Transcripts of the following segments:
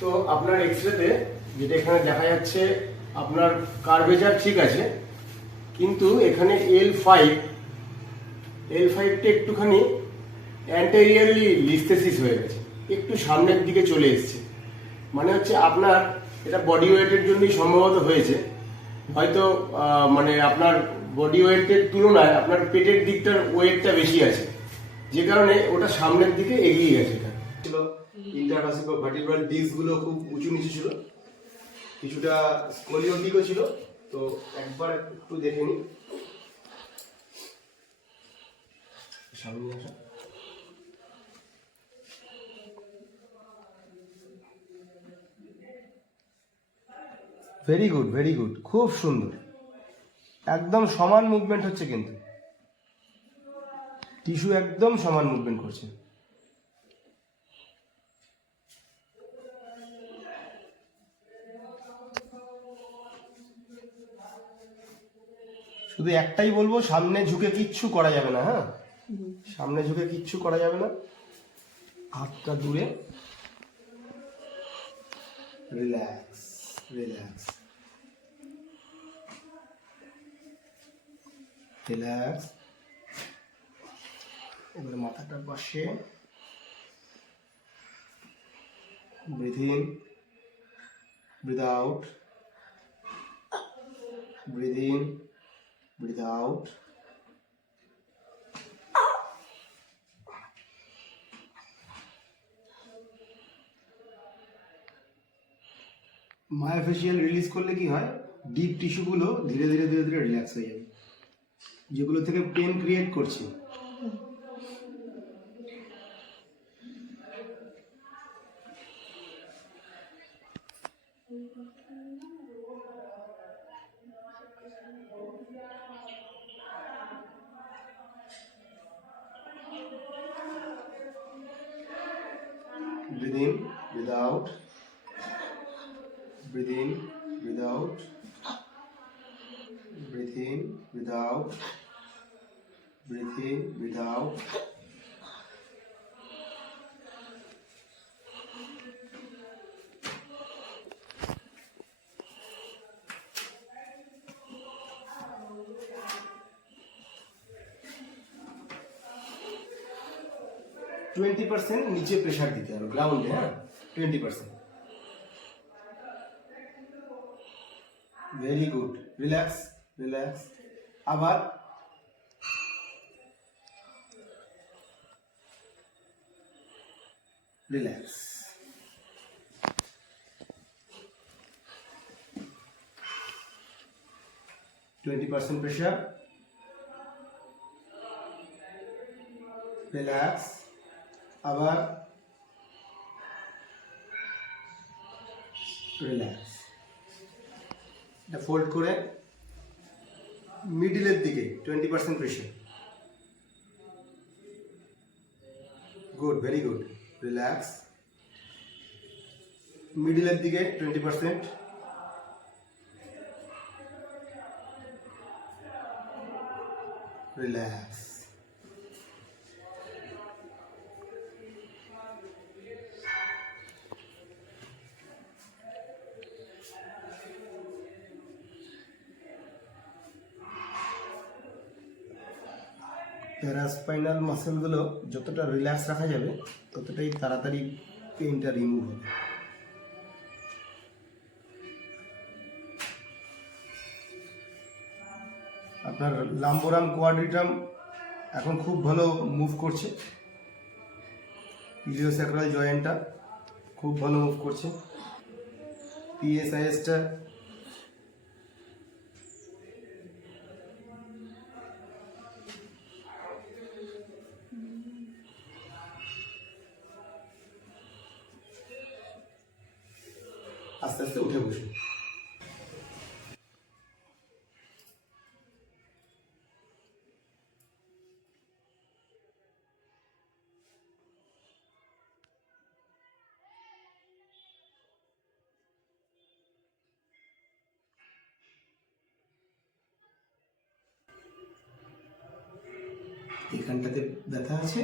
তো আপনার এক্সরেতে যেটা এখানে দেখা যাচ্ছে আপনার কার্ভেচার ঠিক আছে, কিন্তু এখানে L5টা একটুখানি অ্যান্টেরিয়রলি লিস্থেসিস হয়ে গেছে, একটু সামনের দিকে চলে এসেছে। মানে হচ্ছে আপনার এটা বডি ওয়েটের জন্যই সম্ভবত হয়েছে, হয়তো মানে আপনার বডি ওয়েটের তুলনায় আপনার পেটের দিকটার ওয়েটটা বেশি আছে, যে কারণে ওটা সামনের দিকে এগিয়ে গেছে। এটা ছিল ইন্টারভার্সিক ভার্টিব্রাল ডিস্ক গুলো খুব উঁচু নিচু ছিল, কিছুটা স্কলিওটিকও ছিল। তো একবার একটু দেখে নিই সামনে আসা। ভেরি গুড, খুব সুন্দর, একদম সমান মুভমেন্ট হচ্ছে, কিন্তু টিস্যু একদম সমান মুভমেন্ট করছে। শুধু একটাই বলবো, সামনে ঝুঁকে কিচ্ছু করা যাবে না। হ্যাঁ, সামনে ঝুঁকে কিচ্ছু করা যাবে না, হাতটা দূরে, রিল্যাক্স রিল্যাক্স রিল্যাক্স। এবারে মাথাটার পাশে, breathe in, breathe out, breathe in, breathe out. Myofascial release করলে কি হয়, ডিপ টিস্যুগুলো ধীরে ধীরে ধীরে ধীরে রিল্যাক্স হয়ে যাবে, যেগুলো থেকে পেন ক্রিয়েট করছে। Breathe in, breathe out, breathe in, breathe out, breathe in, breathe out, breathe in, breathe out. %20 নিচে প্রেশার দিতে হবে গ্রাউন্ডে। হ্যাঁ, 20%। Very good, relax relax. আবার রিল্যাক্স। %20 pressure, relax. আবার রিল্যাক্স। এটা ফোল্ড করে মিডিলের দিকে 20% pressure. Good, very good, relax. মিডিলের দিকে 20%, রিল্যাক্স। প্যারাস্পাইনাল মাসেলগুলো যতটা রিল্যাক্স রাখা যাবে ততটাই তাড়াতাড়ি পেইনটা রিমুভ হবে। আপনার লাম্বোরাম কোয়াড্রিটাম এখন খুব ভালো মুভ করছে, ইলিওস্যাক্রাল জয়েন্টটা খুব ভালো মুভ করছে, পিএসআইএসটা আস্তে আস্তে উঠে বসে। এখানটাতে ব্যথা আছে,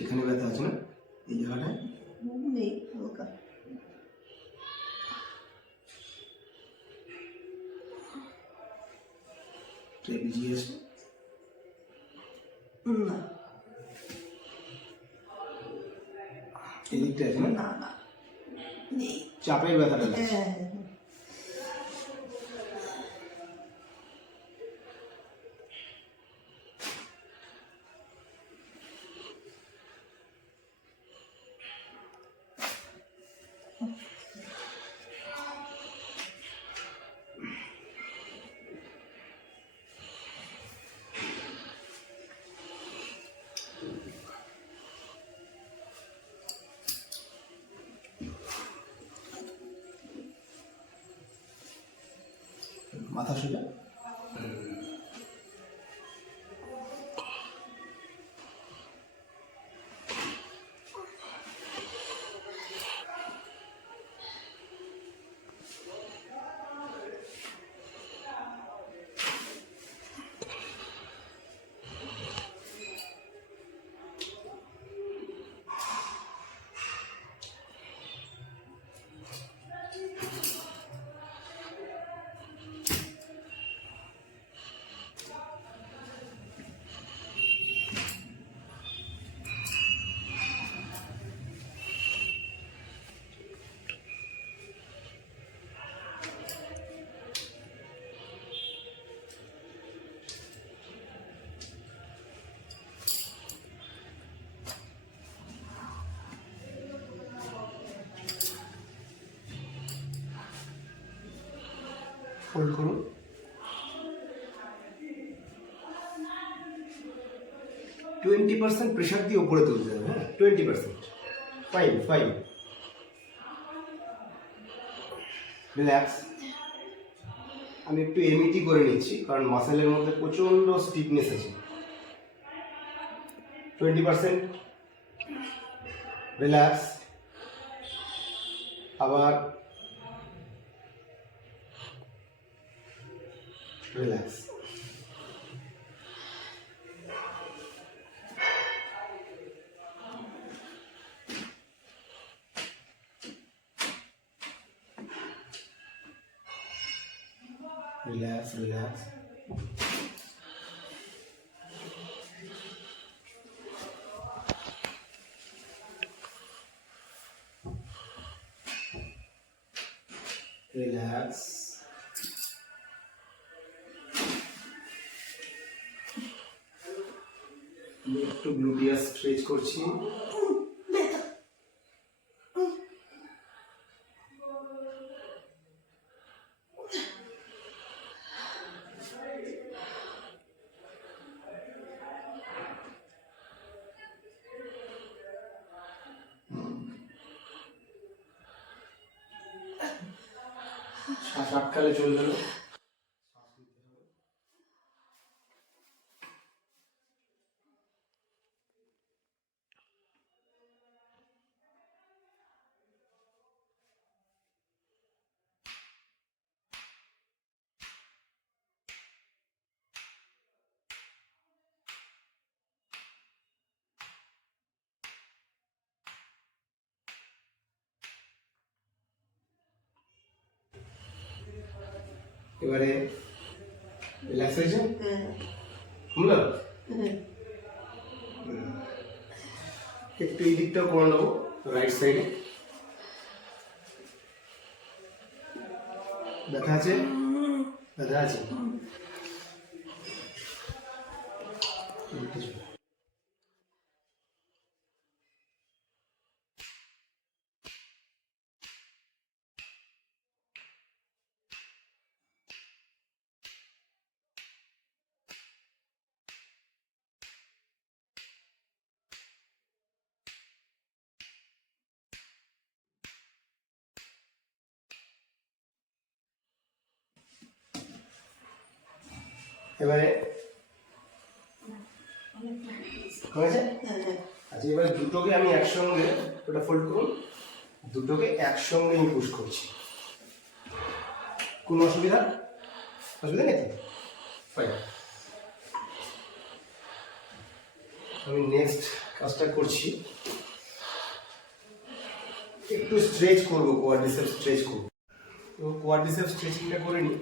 এখানে ব্যথা আছে না? এই জায়গাটায় নেই হালকা। ট্রেপিজিয়াস না এদিকটা আছে না? না না নেই। চাপের ব্যথাটা লাগছে। হ্যাঁ মাথা সোজা। ফোল্ড করুন। %20 প্রেশার দিয়ে উপরে তুলতে হবে। হ্যাঁ, 20%। Fine fine. রিল্যাক্স। আমি একটু এমইটি করে নিচ্ছি কারণ মাসেলের মধ্যে প্রচন্ড স্টিফনেস আছে। 20%। রিল্যাক্স। আবার রিল্যাক্স। Relax relax. রিল্যাক্স। আমি একটু গ্লুটিয়াস স্ট্রেচ করছি। শ্বাস আটকালে চলবে না। এবারে রিল্যাক্স হয়েছে? বুঝলাম। একটু এই দিকটাও করে নেবো, রাইট সাইডে। ব্যথা আছে? ব্যথা আছে। এবারে হয়েছে? আচ্ছা, এবারে দুটোকে আমি একসঙ্গে, ওটা ফোল্ড করুন, দুটোকে একসঙ্গে আমি পুশ করছি। কোনো অসুবিধা নেই তো? ফাইন। আমি নেক্সট কাজটা করছি। একটু স্ট্রেচ করবো, কোয়াড্রিসেপস স্ট্রেচ করবো। তো কোয়াড্রিসেপস স্ট্রেচিংটা করে নিই।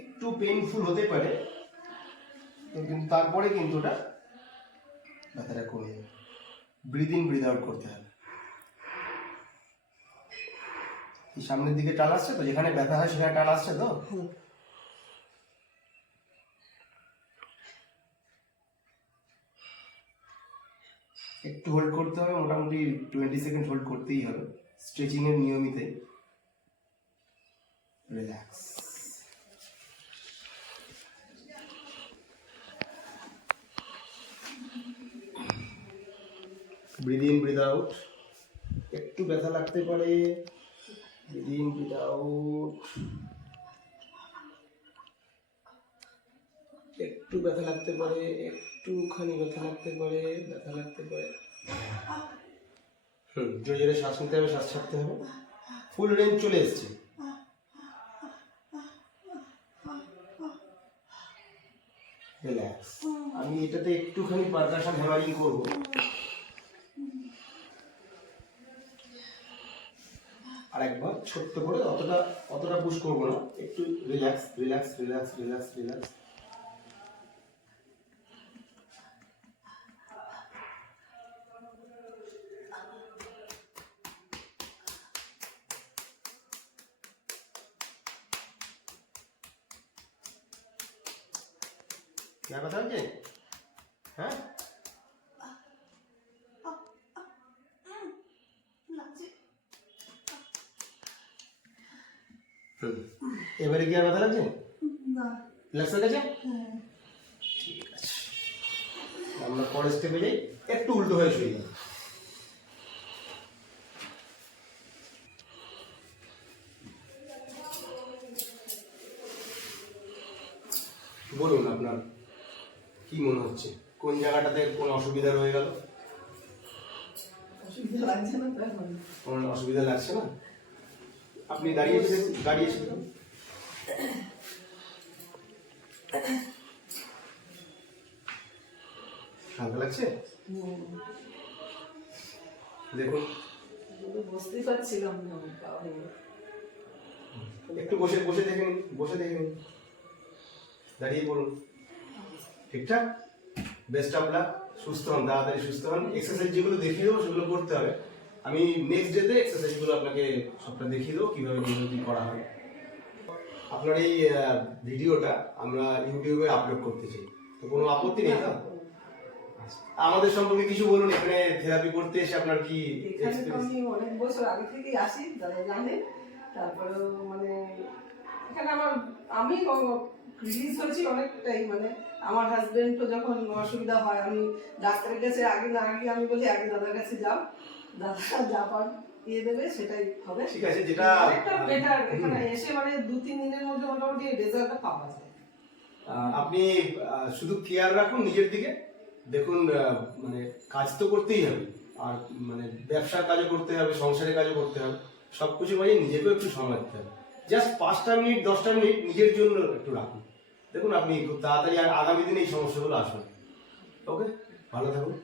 একটু পেইনফুল হতে পারে, তো কিন্তু তারপরে কিন্তু ওটা ব্যথাটা কমে যাবে। ব্রিদ ইন ব্রিদ আউট করতে হবে। এই সামনের দিকে টান আসছে তো, যেখানে ব্যথা হয় সেখানে টান আসছে তো। একটু হোল্ড করতে হবে, মোটামুটি 20 সেকেন্ড হোল্ড করতেই হবে স্ট্রেচিং এর নিয়মিতে। Relax. Breathe in breathe out. একটু ব্যথা লাগতে পারে, ব্রিদ ইন ব্রিদ আউট। একটু ব্যথা লাগতে পারে, একটুখানি ব্যথা লাগতে পারে, ব্যথা লাগতে পারে। জোরে জোরে শ্বাস নিতে হবে, শ্বাস ছাড়তে হবে। ফুল রেঞ্জ চলে এসছে। রিল্যাক্স। আমি এটাতে একটুখানি পারকাশন হ্যামারিং করবো। আর একবার ছোট্ট করে, অতটা পুশ করবো না, একটু relax relax relax relax relax. क्या बता मुझे? हाँ? এবারে কি আর ব্যথা লাগছে? না। লাগছে গেছে? ঠিক আছে। আমরা পরের স্টেপে যাই, একটু উল্টো হয়ে শুয়ে যাই। বলুন আপনার কি মনে হচ্ছে, কোন জায়গাটাতে কোন অসুবিধা রয়ে গেল? অসুবিধা লাগছে না তো এখন? কোন অসুবিধা লাগছে না? আপনি দাঁড়িয়েছিলেন। হালকা লাগছে? দেখুন, বুঝতেই পারছিলাম না। একটু বসে বসে দেখে নিন, বসে দেখে নিন। দাঁড়িয়ে পড়ুন। ঠিকঠাক? Best of luck. সুস্থ হন, তাড়াতাড়ি সুস্থ হন। এক্সারসাইজ যেগুলো দেখিয়ে দেবো সেগুলো করতে হবে। আমি নেক্সট ডেতে এক্সারসাইজগুলো আপনাকে সবটা দেখিয়ে দেবো কিভাবে কি করা হয়। আপনার এই ভিডিওটা আমরা ইউটিউবে আপলোড করতে চাই, তো কোনো আপত্তি নেই তো? আমাদের সম্পর্কে কিছু বলুন, এখানে থেরাপি করতে এসে আপনার কি এখানে তো আমি অনেক বছর আগে থেকেই আসি, দাদা জানে। তারপরেও মানে এখানে আমি রিলিজ হয়েছি অনেকটাই। মানে আমার হাজবেন্ড তো যখন অসুবিধা হয়, আমি ডাক্তারের কাছে আগে না আগে আমি বলি আগে দাদার কাছে যাও, দাদা যা পার দিয়ে দেবে সেটাই হবে। ঠিক আছে, যেটা অনেকটা বেটার। এখানে এসে মানে 2-3 দিনের মধ্যে মোটামুটি রেজাল্টটা পাওয়া যায়। আপনি শুধু কেয়ার রাখুন নিজের দিকে। দেখুন, মানে কাজ তো করতেই হবে, আর মানে ব্যবসার কাজও করতে হবে, সংসারের কাজও করতে হবে। সবকিছু মাঝে নিজেকেও একটু সময় দিতে হবে। জাস্ট 5টা মিনিট 10টা মিনিট নিজের জন্য একটু রাখুন। দেখুন আপনি খুব তাড়াতাড়ি আগামী দিনে এই সমস্যাগুলো আসবে। ওকে, ভালো থাকুন।